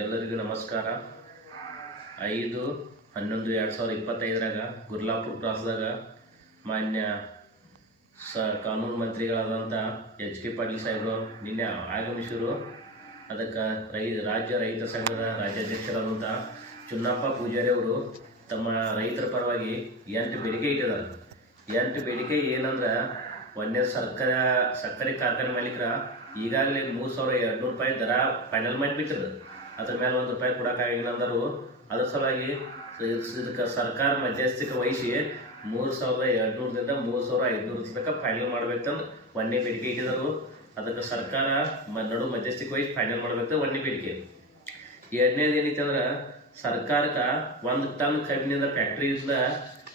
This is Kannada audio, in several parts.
ಎಲ್ಲರಿಗೂ ನಮಸ್ಕಾರ. ಐದು ಹನ್ನೊಂದು ಎರಡು ಸಾವಿರದ ಇಪ್ಪತ್ತೈದರಾಗ ಗುರ್ಲಾಪುರ್ ಕ್ರಾಸ್ದಾಗ ಮಾನ್ಯ ಸ ಕಾನೂನು ಮಂತ್ರಿಗಳಾದಂಥ ಎಚ್ ಕೆ ಪಾಟೀಲ್ ಸಾಹೇಬರು ನಿನ್ನೆ ಆಗಮಿಸಿದರು. ಅದಕ್ಕೆ ರೈ, ರಾಜ್ಯ ರೈತ ಸಂಘದ ರಾಜ್ಯಾಧ್ಯಕ್ಷರಾದಂಥ ಚುನ್ನಪ್ಪ ಪೂಜಾರಿ ಅವರು ತಮ್ಮ ರೈತರ ಪರವಾಗಿ ಎಂಟು ಬೇಡಿಕೆ ಇಟ್ಟಿದ್ದಾರೆ. ಎಂಟು ಬೇಡಿಕೆ ಏನಂದ್ರೆ ಒಂದೇ ಸರ್ಕಾರ, ಸಕ್ಕರೆ ಕಾರ್ಖಾನೆ ಮಾಲೀಕರ ಈಗಾಗಲೇ ಮೂರು ಸಾವಿರ ಎರಡುನೂರು ರೂಪಾಯಿ ದರ ಫೈನಲ್ ಮಾಡಿಬಿಟ್ಟಿದ್ರು ಅದ್ರ ಮೇಲೆ ಒಂದು ರೂಪಾಯಿ ಕೊಡೋಕ್ಕಾಗಿಲ್ಲ ಅಂದರು ಅದ್ರ ಸಲುವಾಗಿ ಇದಕ್ಕೆ ಸರ್ಕಾರ ಮಧ್ಯಸ್ಥಿಕ ವಹಿಸಿ ಮೂರು ಸಾವಿರದ ಎರಡುನೂರದಿಂದ ಮೂರು ಸಾವಿರ ಐದುನೂರು ತನಕ ಫೈನಲ್ ಮಾಡ್ಬೇಕಂದ್ರೆ ಒಂದೇ ಬೇಡಿಕೆ ಇಟ್ಟಿದ್ರು ಅದಕ್ಕೆ ಸರ್ಕಾರ ನಡು ಮಧ್ಯಸ್ಥಿಕ ವಹಿಸಿ ಫೈನಲ್ ಮಾಡ್ಬೇಕು ಒಂದೇ ಬೇಡಿಕೆ. ಎರಡನೇದು ಏನೈತೆ ಅಂದ್ರೆ ಸರ್ಕಾರಕ್ಕೆ ಒಂದು ಟನ್ ಕಬ್ಬಿನಿಂದ ಫ್ಯಾಕ್ಟ್ರಿಯಿಂದ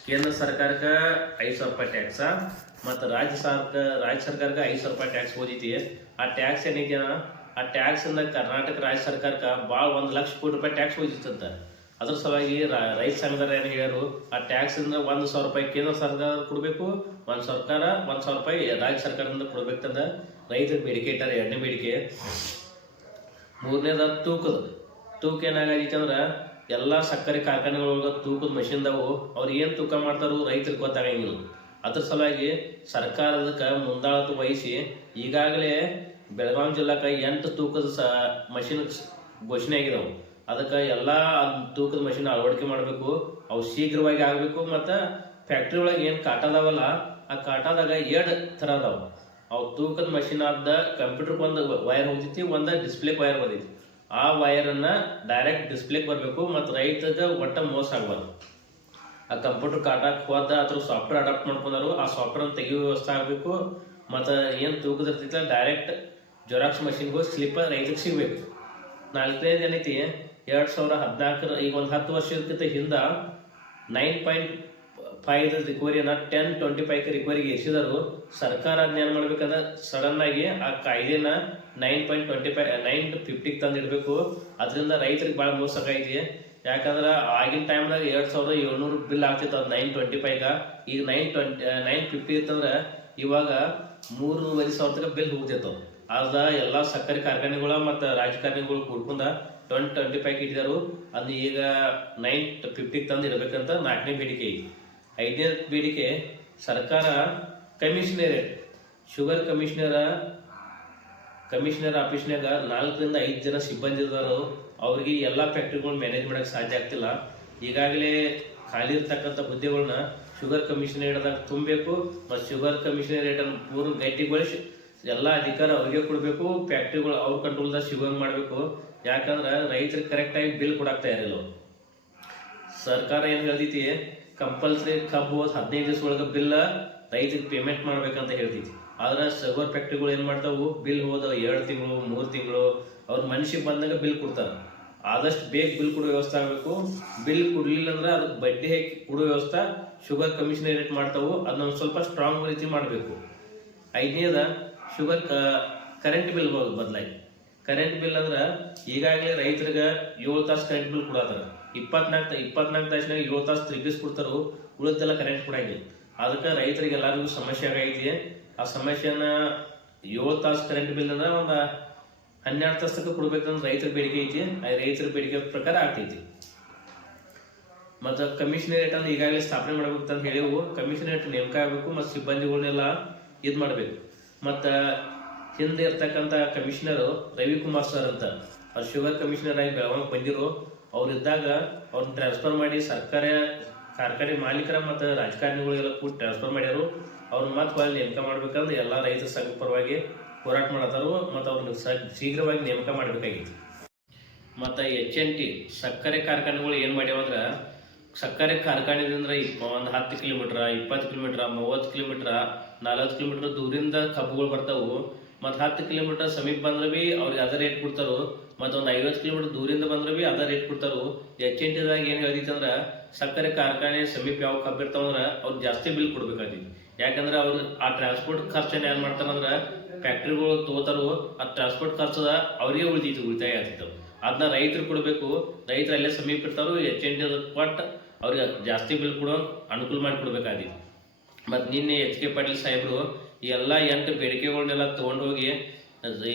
ಕೇಂದ್ರ ಸರ್ಕಾರಕ್ಕೆ ಐದು ಸಾವಿರ ರೂಪಾಯಿ ಟ್ಯಾಕ್ಸ ಮತ್ತು ರಾಜ್ಯ ಸರ್ಕಾರ ರಾಜ್ಯ ಸರ್ಕಾರಕ್ಕೆ ಐದು ಸಾವಿರ ರೂಪಾಯಿ ಟ್ಯಾಕ್ಸ್ ಹೋದೈತಿ ಆ ಟ್ಯಾಕ್ಸ್ ಏನೈತಿ ಅಣ್ಣ, ಟ್ಯಾಕ್ಸ್ ಇಂದ ಕರ್ನಾಟಕ ರಾಜ್ಯ ಸರ್ಕಾರಕ್ಕೆ ಭಾಳ ಒಂದು ಲಕ್ಷ ಕೋಟಿ ರೂಪಾಯಿ ಟ್ಯಾಕ್ಸ್ ಹೋಗಿತ್ತಂತ. ಅದ್ರ ಸಲುವಾಗಿ ರೈತ ಸಂಘದವ್ರು ಏನು ಹೇಳ್ಯಾರು ಆ ಟ್ಯಾಕ್ಸಿಂದ ಒಂದು ಸಾವಿರ ರೂಪಾಯಿ ಕೇಂದ್ರ ಸರ್ಕಾರ ಕೊಡಬೇಕು ಒಂದು ಸರ್ಕಾರ ಒಂದು ಸಾವಿರ ರೂಪಾಯಿ ರಾಜ್ಯ ಸರ್ಕಾರದಿಂದ ಕೊಡ್ಬೇಕಂದ ರೈತರ ಬೇಡಿಕೆ ಇಟ್ಟಾರೆ ಎರಡನೇ ಬೇಡಿಕೆ. ಮೂರನೇದ ತೂಕದ ತೂಕ ಏನಾಗೈತಿ ಅಂದ್ರೆ ಎಲ್ಲ ಸಕ್ಕರೆ ಕಾರ್ಖಾನೆಗಳೊಳಗ ತೂಕದ ಮಷಿನ್ದಾವು ಅವ್ರು ಏನು ತೂಕ ಮಾಡ್ತಾರೋ ರೈತರಿಗೆ ಗೊತ್ತಾಗಂಗಿಲ್ಲ. ಅದ್ರ ಸಲುವಾಗಿ ಸರ್ಕಾರದಕ್ಕೆ ಮುಂದಾಳತ್ವ ವಹಿಸಿ ಈಗಾಗಲೇ ಬೆಳಗಾವಿ ಜಿಲ್ಲಾಕ ಎಂಟು ತೂಕದ ಸ ಮಷಿನ್ ಘೋಷಣೆ ಆಗಿದಾವು. ಅದಕ್ಕೆ ಎಲ್ಲ ತೂಕದ ಮಷಿನ್ ಅಳವಡಿಕೆ ಮಾಡಬೇಕು, ಅವು ಶೀಘ್ರವಾಗಿ ಆಗಬೇಕು ಮತ್ತು ಫ್ಯಾಕ್ಟ್ರಿ ಒಳಗೆ ಏನು ಕಾಟ ಅದಾವಲ್ಲ, ಆ ಕಾಟದಾಗ ಎರಡು ಥರ ಅದಾವ. ಅವು ತೂಕದ ಮಷಿನ್ ಆದ ಕಂಪ್ಯೂಟರ್ ಒಂದು ವೈರ್ ಹೋಗ್ತೈತಿ, ಒಂದು ಡಿಸ್ಪ್ಲೇ ವೈರ್ ಬಂದೈತಿ. ಆ ವೈರನ್ನು ಡೈರೆಕ್ಟ್ ಡಿಸ್ಪ್ಲೇಗೆ ಬರಬೇಕು ಮತ್ತು ರೈತಗೆ ಒಟ್ಟ ಮೋಸ ಆಗ್ಬಾರ್ದು. ಆ ಕಂಪ್ಯೂಟರ್ ಕಾಟಕ್ಕೆ ಹೋದ ಅದ್ರ ಸಾಫ್ಟ್ವೇರ್ ಅಡಾಪ್ಟ್ ಮಾಡ್ಕೊಂಡಾರು, ಆ ಸಾಫ್ಟ್ವೇರನ್ನು ತೆಗಿಯೋ ವ್ಯವಸ್ಥೆ ಆಗಬೇಕು. ಮತ್ತು ಏನು ತೂಕದ ಇರ್ತೈತಲ್ಲ ಡೈರೆಕ್ಟ್ ಜೆರಾಕ್ಸ್ ಮಷಿನ್ಗೂ ಸ್ಲಿಪ್ಪರ್ ಸ್ಲಿಪ್ ರೈತರಿಗೆ ಸಿಗಬೇಕು. ನಾಲ್ಕನೇದು ಏನೈತಿ ಎರಡು ಸಾವಿರ ಹದಿನಾಲ್ಕರ, ಈಗ ಒಂದು ಹತ್ತು ವರ್ಷಕ್ಕಿಂತ ಹಿಂದೆ ನೈನ್ ಪಾಯಿಂಟ್ ಫೈವ್ ರಿಕವರಿಯನ್ನ ಟೆನ್ ಟ್ವೆಂಟಿ ಫೈವ್ ರಿಕವರಿಗೆ ಎಸಿದರು ಸರ್ಕಾರ ಅದನ್ನ ಏನು ಮಾಡ್ಬೇಕಂದ್ರೆ ಸಡನ್ ಆಗಿ ಆ ಕಾಯ್ದೆನ nine point twenty five nine ಫಿಫ್ಟಿಗೆ ತಂದಿಡಬೇಕು. ಅದರಿಂದ ರೈತರಿಗೆ ಭಾಳ ಮೋಸ ಆಗೈತಿ. ಯಾಕಂದ್ರೆ ಆಗಿನ ಟೈಮ್ದಾಗ ಎರಡು ಸಾವಿರದ ಏಳ್ನೂರು ಬಿಲ್ ಆಗ್ತಿತ್ತು, ಅದು ನೈನ್ ಟ್ವೆಂಟಿ ಫೈವ್ಗ ಈಗ ನೈನ್ ಟ್ವೆಂಟಿ ನೈನ್ ಫಿಫ್ಟಿ ಇತ್ತಂದ್ರೆ ಇವಾಗ ಮೂರುವರೆ ಸಾವಿರ ತನಕ ಬಿಲ್ ಹೋಗ್ತಿತ್ತು. ಅದ ಎಲ್ಲ ಸಕ್ಕರೆ ಕಾರ್ಖಾನೆಗಳ ಮತ್ತು ರಾಜಕಾರಣಿಗಳು ಕೂಡ್ಕೊಂಡ ಟ್ವೆಂಟಿ ಟ್ವೆಂಟಿ ಫೈವ್ ಇಟ್ಟಿದ್ದಾರೆ ಅದು ಈಗ ನೈನ್ ಫಿಫ್ಟಿಗೆ ತಂದು ಇಡಬೇಕಂತ ನಾಲ್ಕನೇ ಬೇಡಿಕೆ ಐತಿ. ಐದನೇ ಬೇಡಿಕೆ ಸರ್ಕಾರ ಕಮಿಷನರೇಟ್ ಶುಗರ್ ಕಮಿಷನರ, ಕಮಿಷನರ್ ಆಫೀಸ್ನಾಗ ನಾಲ್ಕರಿಂದ ಐದು ಜನ ಸಿಬ್ಬಂದಿ ಇದ್ದಾರೆ ಅವ್ರಿಗೆ ಎಲ್ಲ ಫ್ಯಾಕ್ಟ್ರಿಗಳು ಮ್ಯಾನೇಜ್ ಮಾಡಕ್ಕೆ ಸಾಧ್ಯ ಆಗ್ತಿಲ್ಲ. ಈಗಾಗಲೇ ಖಾಲಿ ಇರ್ತಕ್ಕಂಥ ಹುದ್ದೆಗಳನ್ನ ಶುಗರ್ ಕಮಿಷನರೇಟ್ದಾಗ ತುಂಬಬೇಕು. ಮತ್ತು ಶುಗರ್ ಕಮಿಷನರೇಟನ್ನು ಪೂರ್ವ ಗಟ್ಟಿಗೊಳಿಸಿ ಎಲ್ಲ ಅಧಿಕಾರ ಅವ್ರಿಗೆ ಕೊಡಬೇಕು ಫ್ಯಾಕ್ಟ್ರಿಗಳು ಅವ್ರ ಕಂಟ್ರೋಲ್ದಾಗ ಸಿಗೋಂಗ್ ಮಾಡಬೇಕು. ಯಾಕಂದ್ರೆ ರೈತರಿಗೆ ಕರೆಕ್ಟಾಗಿ ಬಿಲ್ ಕೊಡಾಕ್ತಾ ಇರಲಿಲ್ಲ. ಸರ್ಕಾರ ಏನು ಹೇಳ್ತೈತಿ ಕಂಪಲ್ಸರಿ ಕಬ್ಬು ಹದಿನೈದು ದಿವಸ ಒಳಗೆ ಬಿಲ್ ರೈತರಿಗೆ ಪೇಮೆಂಟ್ ಮಾಡ್ಬೇಕಂತ ಹೇಳ್ತೈತಿ. ಆದ್ರೆ ಶುಗರ್ ಫ್ಯಾಕ್ಟ್ರಿಗಳು ಏನು ಮಾಡ್ತಾವು ಬಿಲ್ ಹೋದ ಎರಡು ತಿಂಗಳು, ಮೂರು ತಿಂಗಳು, ಅವ್ರ ಮನುಷ್ಯ ಬಂದಾಗ ಬಿಲ್ ಕೊಡ್ತಾರೆ. ಆದಷ್ಟು ಬೇಗ ಬಿಲ್ ಕೊಡೋ ವ್ಯವಸ್ಥೆ ಆಗಬೇಕು. ಬಿಲ್ ಕೊಡ್ಲಿಲ್ಲ ಅಂದ್ರೆ ಅದಕ್ಕೆ ಬಡ್ಡಿ ಹಾಕಿ ಕೊಡೋ ವ್ಯವಸ್ಥೆ ಶುಗರ್ ಕಮಿಷನರೇಟ್ ಮಾಡ್ತಾವು ಅದನ್ನ ಸ್ವಲ್ಪ ಸ್ಟ್ರಾಂಗ್ ರೀತಿ ಮಾಡಬೇಕು. ಐದನೇದ ಶುಗರ್ ಕರೆಂಟ್ ಬಿಲ್ ಬದಲಾಗಿ ಕರೆಂಟ್ ಬಿಲ್ ಅಂದ್ರೆ ಈಗಾಗಲೇ ರೈತರಿಗೆ ಏಳು ತಾಸು ಕರೆಂಟ್ ಬಿಲ್ ಕೊಡತ್ತಾರ ಇಪ್ಪತ್ನಾಲ್ಕು ಇಪ್ಪತ್ನಾಲ್ಕು ತಾಸಿನಾಗ ಏಳು ತಾಸು ತಿರುಗಿಸಿ ಕೊಡ್ತಾರೆ ಉಳಿದೆಲ್ಲ ಕರೆಂಟ್ ಕೊಡಂಗಿಲ್ಲ. ಅದಕ್ಕೆ ರೈತರಿಗೆ ಎಲ್ಲರಿಗೂ ಸಮಸ್ಯೆ ಆಗೈತಿ. ಆ ಸಮಸ್ಯೆನ ಏಳು ತಾಸು ಕರೆಂಟ್ ಬಿಲ್ ಅಂದ್ರೆ ಒಂದು ಹನ್ನೆರಡು ತಾಸು ತನಕ ಕೊಡ್ಬೇಕಂದ್ರೆ ರೈತರ ಬೇಡಿಕೆ ಐತಿ. ಆ ರೈತರ ಬೇಡಿಕೆ ಪ್ರಕಾರ ಆಗ್ತೈತಿ. ಮತ್ತು ಕಮಿಷನರೇಟ್ ಅನ್ನು ಈಗಾಗಲೇ ಸ್ಥಾಪನೆ ಮಾಡ್ಬೇಕು ಅಂತ ಹೇಳಿವು ಕಮಿಷನರೇಟ್ ನೇಮಕ ಆಗಬೇಕು, ಮತ್ತು ಸಿಬ್ಬಂದಿಗಳನ್ನೆಲ್ಲ ಇದು ಮಾಡಬೇಕು. ಮತ್ತು ಹಿಂದೆ ಇರ್ತಕ್ಕಂಥ ಕಮಿಷನರು ರವಿಕುಮಾರ್ ಸರ್ ಅಂತ. ಅವ್ರು ಶುಗರ್ ಕಮಿಷನರ್ ಆಗಿ ಬೆಳವಣಿಗೆ ಬಂದಿರು, ಅವ್ರು ಇದ್ದಾಗ ಅವ್ರನ್ನ ಟ್ರಾನ್ಸ್ಫರ್ ಮಾಡಿ ಸರ್ಕಾರ, ಕಾರ್ಖಾನೆ ಮಾಲೀಕರ ಮತ್ತು ರಾಜಕಾರಣಿಗಳಿಗೆಲ್ಲ ಕೂಡ ಟ್ರಾನ್ಸ್ಫರ್ ಮಾಡ್ಯಾರು. ಅವ್ರನ್ನ ಮತ್ತೆ ಭಾಳ ನೇಮಕ ಮಾಡ್ಬೇಕಂದ್ರೆ ಎಲ್ಲ ರೈತ ಸಂಘ ಪರವಾಗಿ ಹೋರಾಟ ಮಾಡತ್ತಾರು ಮತ್ತು ಅವ್ರನ್ನ ಶೀಘ್ರವಾಗಿ ನೇಮಕ ಮಾಡಬೇಕಾಗಿತ್ತು. ಮತ್ತು ಎಚ್ ಎನ್ ಟಿ ಸಕ್ಕರೆ ಕಾರ್ಖಾನೆಗಳು ಏನು ಮಾಡ್ಯಾವ ಅಂದ್ರೆ ಸಕ್ಕರೆ ಕಾರ್ಖಾನೆದಿಂದ ಒಂದು ಹತ್ತು ಕಿಲೋಮೀಟ್ರ, ಇಪ್ಪತ್ತು ಕಿಲೋಮೀಟ್ರ, ಮೂವತ್ತು ಕಿಲೋಮೀಟ್ರ, ನಲವತ್ತು ಕಿಲೋಮೀಟ್ರ್ ದೂರಿಂದ ಕಬ್ಬುಗಳು ಬರ್ತಾವು. ಮತ್ತು ಹತ್ತು ಕಿಲೋಮೀಟರ್ ಸಮೀಪ ಬಂದ್ರೆ ಬಿ ಅವ್ರಿಗೆ ಅದೇ ರೇಟ್ ಕೊಡ್ತಾರೋ. ಮತ್ತು ಒಂದು ಐವತ್ತು ಕಿಲೋಮೀಟರ್ ದೂರಿಂದ ಬಂದ್ರೆ ಬಿ ಅದ ರೇಟ್ ಕೊಡ್ತಾರೋ. ಎಚ್ ಎನ್ ಟಿದಾಗ ಏನು ಸಕ್ಕರೆ ಕಾರ್ಖಾನೆ ಸಮೀಪ ಯಾವ ಕಬ್ಬು ಇರ್ತಾವಂದ್ರೆ ಅವ್ರು ಜಾಸ್ತಿ ಬಿಲ್ ಕೊಡ್ಬೇಕಾಗಿತ್ತು. ಯಾಕಂದ್ರೆ ಅವ್ರು ಆ ಟ್ರಾನ್ಸ್ಪೋರ್ಟ್ ಖರ್ಚನ್ನ ಏನು ಮಾಡ್ತಾರಂದ್ರೆ ಫ್ಯಾಕ್ಟ್ರಿಗಳು ತಗೋತಾರೋ. ಆ ಟ್ರಾನ್ಸ್ಪೋರ್ಟ್ ಖರ್ಚದ ಅವ್ರಿಗೆ ಉಳಿದಿತ್ತು ಉಳಿತಾಯ ಆಗ್ತಿತ್ತು ಅದನ್ನ ರೈತರು ಕೊಡಬೇಕು. ರೈತರು ಅಲ್ಲೇ ಸಮೀಪ ಇರ್ತಾರೋ. ಎಚ್ ಎನ್ ಟಿ ಕೊಟ್ಟು ಅವ್ರಿಗೆ ಜಾಸ್ತಿ ಬಿಲ್ ಕೊಡೋ ಅನುಕೂಲ ಮಾಡಿ ಕೊಡ್ಬೇಕಾಗಿತ್ತು ಮತ್ತು ನಿನ್ನೆ ಎಚ್ ಕೆ ಪಾಟೀಲ್ ಸಾಹೇಬರು ಎಲ್ಲ ಎಂಟು ಬೇಡಿಕೆಗಳನ್ನೆಲ್ಲ ತೊಗೊಂಡೋಗಿ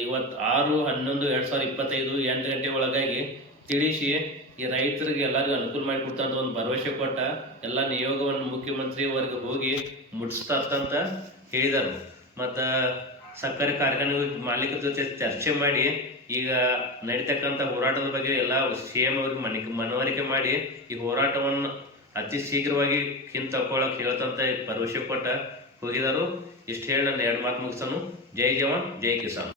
ಇವತ್ತು ಆರು, ಹನ್ನೊಂದು, ಎರಡು ಸಾವಿರದ ಇಪ್ಪತ್ತೈದು ಎಂಟು ಗಂಟೆ ಒಳಗಾಗಿ ತಿಳಿಸಿ ಈ ರೈತರಿಗೆ ಎಲ್ಲರಿಗೂ ಅನುಕೂಲ ಮಾಡಿ ಅಂತ ಒಂದು ಭರವಸೆ ಕೊಟ್ಟ ಎಲ್ಲ ನಿಯೋಗವನ್ನು ಮುಖ್ಯಮಂತ್ರಿವರೆಗೆ ಹೋಗಿ ಮುಟ್ಟಿಸ್ತಂತ ಹೇಳಿದರು. ಮತ್ತು ಸಕ್ಕರೆ ಕಾರ್ಖಾನೆ ಮಾಲೀಕರ ಜೊತೆ ಚರ್ಚೆ ಮಾಡಿ, ಈಗ ನಡೀತಕ್ಕಂಥ ಹೋರಾಟದ ಬಗ್ಗೆ ಎಲ್ಲ ಸಿ ಎಂ ಅವ್ರಿಗೆ ಮನೆ, ಮನವರಿಕೆ ಮಾಡಿ ಈ ಹೋರಾಟವನ್ನು ಅತಿ ಶೀಘ್ರವಾಗಿ ಹಿಂತಕೊಳ್ಳೋಕೆ ಹೇಳ್ತಂತ ಭರವಸೆ ಕೊಟ್ಟ ಹೋಗಿದರು. ಇಷ್ಟು ಹೇಳಿ ನನ್ನ ಎರಡು ಮಾತು ಮುಗಿಸ್ತಾನು. ಜೈ ಜವಾನ್, ಜೈ ಕಿಸಾನ್.